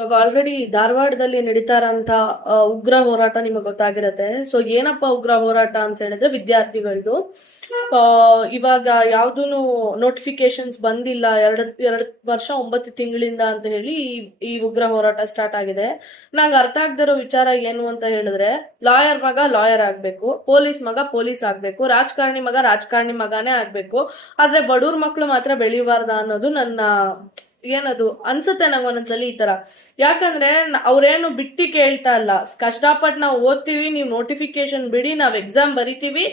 ಇವಾಗ ಆಲ್ರೆಡಿ ಧಾರವಾಡದಲ್ಲಿ ನಡೀತಾ ಇರೋಂಥ ಉಗ್ರ ಹೋರಾಟ ನಿಮಗೆ ಗೊತ್ತಾಗಿರತ್ತೆ. ಸೊ ಏನಪ್ಪ ಉಗ್ರ ಹೋರಾಟ ಅಂತ ಹೇಳಿದ್ರೆ ವಿದ್ಯಾರ್ಥಿಗಳದು ಇವಾಗ ಯಾವ್ದೂ ನೋಟಿಫಿಕೇಶನ್ಸ್ ಬಂದಿಲ್ಲ, ಎರಡು ವರ್ಷ 9 ತಿಂಗಳಿಂದ ಅಂತ ಹೇಳಿ ಈ ಉಗ್ರ ಹೋರಾಟ ಸ್ಟಾರ್ಟ್ ಆಗಿದೆ. ನಂಗೆ ಅರ್ಥ ಆಗದಿರೋ ವಿಚಾರ ಏನು ಅಂತ ಹೇಳಿದ್ರೆ, ಲಾಯರ್ ಮಗ ಲಾಯರ್ ಆಗ್ಬೇಕು, ಪೊಲೀಸ್ ಮಗ ಪೊಲೀಸ್ ಆಗ್ಬೇಕು, ರಾಜಕಾರಣಿ ಮಗ ರಾಜಕಾರಣಿ ಮಗನೇ ಆಗ್ಬೇಕು, ಆದ್ರೆ ಬಡವ್ರ ಮಕ್ಳು ಮಾತ್ರ ಬೆಳಿಬಾರ್ದ ಅನ್ನೋದು ನನ್ನ ಏನದು ಅನ್ಸುತ್ತೆ ನಂಗೆ ಒಂದೊಂದ್ಸಲಿ ಈ ತರ. ಯಾಕಂದ್ರೆ ಅವ್ರೇನು ಬಿಟ್ಟಿ ಕೇಳ್ತಾ ಇಲ್ಲ, ಕಷ್ಟಪಟ್ಟು ನಾವು ಓದ್ತೀವಿ, ನೀವು ನೋಟಿಫಿಕೇಶನ್ ಬಿಡಿ, ನಾವ್ ಎಕ್ಸಾಮ್ ಬರಿತೀವಿ,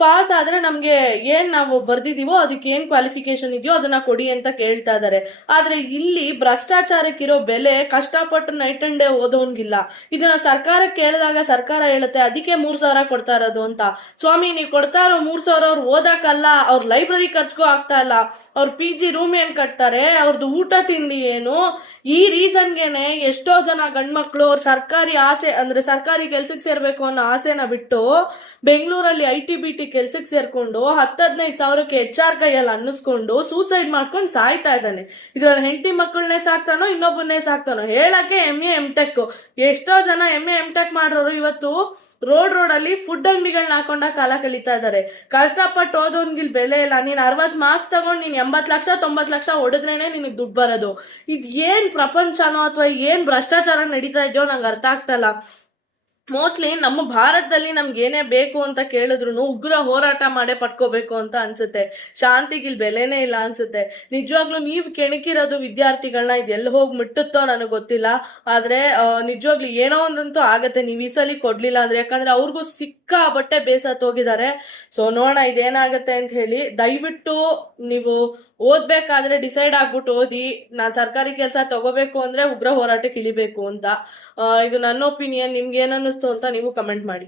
ಪಾಸ್ ಆದ್ರೆ ನಮ್ಗೆ ಏನ್ ನಾವು ಬರ್ದಿದೀವೋ ಅದಕ್ಕೆ ಏನ್ ಕ್ವಾಲಿಫಿಕೇಶನ್ ಇದೆಯೋ ಅದನ್ನ ಕೊಡಿ ಅಂತ ಕೇಳ್ತಾ ಇದಾರೆ. ಆದ್ರೆ ಇಲ್ಲಿ ಭ್ರಷ್ಟಾಚಾರಕ್ಕಿರೋ ಬೆಲೆ ಕಷ್ಟಪಟ್ಟು ನೈಟ್ ಅಂಡ್ ಡೇ ಓದೋನ್ಗಿಲ್ಲ. ಇದನ್ನ ಸರ್ಕಾರಕ್ಕೆ ಕೇಳಿದಾಗ ಸರ್ಕಾರ ಹೇಳುತ್ತೆ ಅದಕ್ಕೆ 3,000 ಕೊಡ್ತಾ ಇರೋದು ಅಂತ. ಸ್ವಾಮಿ, ನೀವು ಕೊಡ್ತಾ ಇರೋ 3,000 ಅವ್ರು ಓದಕ್ಕಲ್ಲ, ಅವ್ರ ಲೈಬ್ರರಿ ಖರ್ಚ್ಗೂ ಆಗ್ತಾ ಇಲ್ಲ, ಅವ್ರ PG ರೂಮ್ ಏನ್ ಕಟ್ತಾರೆ, ಅವ್ರದ್ದು ಊಟ ತಿಂಡಿ ಏನು. ಈ ರೀಸನ್ಗೆನೆ ಎಷ್ಟೋ ಜನ ಗಂಡ್ಮಕ್ಳು ಅವ್ರ ಸರ್ಕಾರಿ ಆಸೆ ಅಂದ್ರೆ ಸರ್ಕಾರಿ ಕೆಲ್ಸಕ್ಕೆ ಸೇರ್ಬೇಕು ಅನ್ನೋ ಆಸೆನ ಬಿಟ್ಟು ಬೆಂಗಳೂರಲ್ಲಿ IT-BT ಕೆಲ್ಸಕ್ಕೆ ಸೇರ್ಕೊಂಡು 10-15 ಸಾವಿರಕ್ಕೆ HR ಕೈಯಲ್ಲಿ ಅನ್ನಿಸ್ಕೊಂಡು ಸೂಸೈಡ್ ಮಾಡ್ಕೊಂಡು ಸಾಯ್ತಾ ಇದ್ದಾನೆ. ಇದ್ರಲ್ಲಿ ಹೆಂಡತಿ ಮಕ್ಕಳನ್ನೇ ಸಾಕ್ತಾನೋ ಇನ್ನೊಬ್ಬನ್ನೇ ಸಾಕ್ತಾನೋ ಹೇಳಕ್ಕೆ MA M.Tech. ಎಷ್ಟೋ ಜನ MA M.Tech ಮಾಡೋರು ಇವತ್ತು ರೋಡಲ್ಲಿ ಫುಡ್ ಅಂಗಡಿಗಳನ್ನ ಹಾಕೊಂಡ ಕಾಲ ಕಳೀತಾ ಇದ್ದಾರೆ. ಕಷ್ಟಪಟ್ಟು ಓದೋನ್ಗಿಲ್ ಬೆಲೆ ಇಲ್ಲ. ನೀನ್ 60 ಮಾರ್ಕ್ಸ್ ತಗೊಂಡು ನೀನ್ 80 ಲಕ್ಷ 90 ಲಕ್ಷ ಹೊಡೆದ್ರೇನೆ ನಿನಗೆ ದುಡ್ಡು ಬರೋದು. ಇದ್ ಏನ್ ಪ್ರಪಂಚನೋ ಅಥವಾ ಏನ್ ಭ್ರಷ್ಟಾಚಾರ ನಡೀತಾ ಇದೆಯೋ ನಂಗೆ ಅರ್ಥ ಆಗ್ತಾ ಇಲ್ಲ. ಮೋಸ್ಟ್ಲಿ ನಮ್ಮ ಭಾರತದಲ್ಲಿ ನಮ್ಗೆ ಏನೇ ಬೇಕು ಅಂತ ಕೇಳಿದ್ರು ಉಗ್ರ ಹೋರಾಟ ಮಾಡೇ ಪಡ್ಕೋಬೇಕು ಅಂತ ಅನ್ಸುತ್ತೆ. ಶಾಂತಿಗಿಲ್ ಬೆಲೆನೇ ಇಲ್ಲ ಅನ್ಸುತ್ತೆ. ನಿಜವಾಗ್ಲೂ ನೀವು ಕೆಣಕಿರೋದು ವಿದ್ಯಾರ್ಥಿಗಳನ್ನ ಇದು ಎಲ್ಲಿ ಹೋಗಿ ಮುಟ್ಟುತ್ತೋ ನನಗೆ ಗೊತ್ತಿಲ್ಲ. ಆದ್ರೆ ನಿಜವಾಗ್ಲೂ ಏನೋ ಒಂದಂತೂ ಆಗತ್ತೆ ನೀವು ಈ ಸಲ ಕೊಡ್ಲಿಲ್ಲ ಅಂದ್ರೆ. ಯಾಕಂದ್ರೆ ಅವ್ರಿಗೂ ಸಿಕ್ಕಾಪಟ್ಟೆ ಬೇಸತ್ತು ಹೋಗಿದ್ದಾರೆ. ಸೊ ನೋಡೋಣ ಇದೇನಾಗತ್ತೆ ಅಂತ ಹೇಳಿ. ದಯವಿಟ್ಟು ನೀವು ಓದ್ಬೇಕಾದ್ರೆ ಡಿಸೈಡ್ ಆಗ್ಬಿಟ್ಟು ಓದಿ. ನಾನು ಸರ್ಕಾರಿ ಕೆಲಸ ತಗೋಬೇಕು ಅಂದ್ರೆ ಉಗ್ರ ಹೋರಾಟಕ್ಕೆ ಇಳಿಬೇಕು ಅಂತ. ಇದು ನನ್ನ ಒಪಿನಿಯನ್. ನಿಮ್ಗೆ ಏನನ್ನಿಸ್ತು ಅಂತ ನೀವು ಕಮೆಂಟ್ ಮಾಡಿ.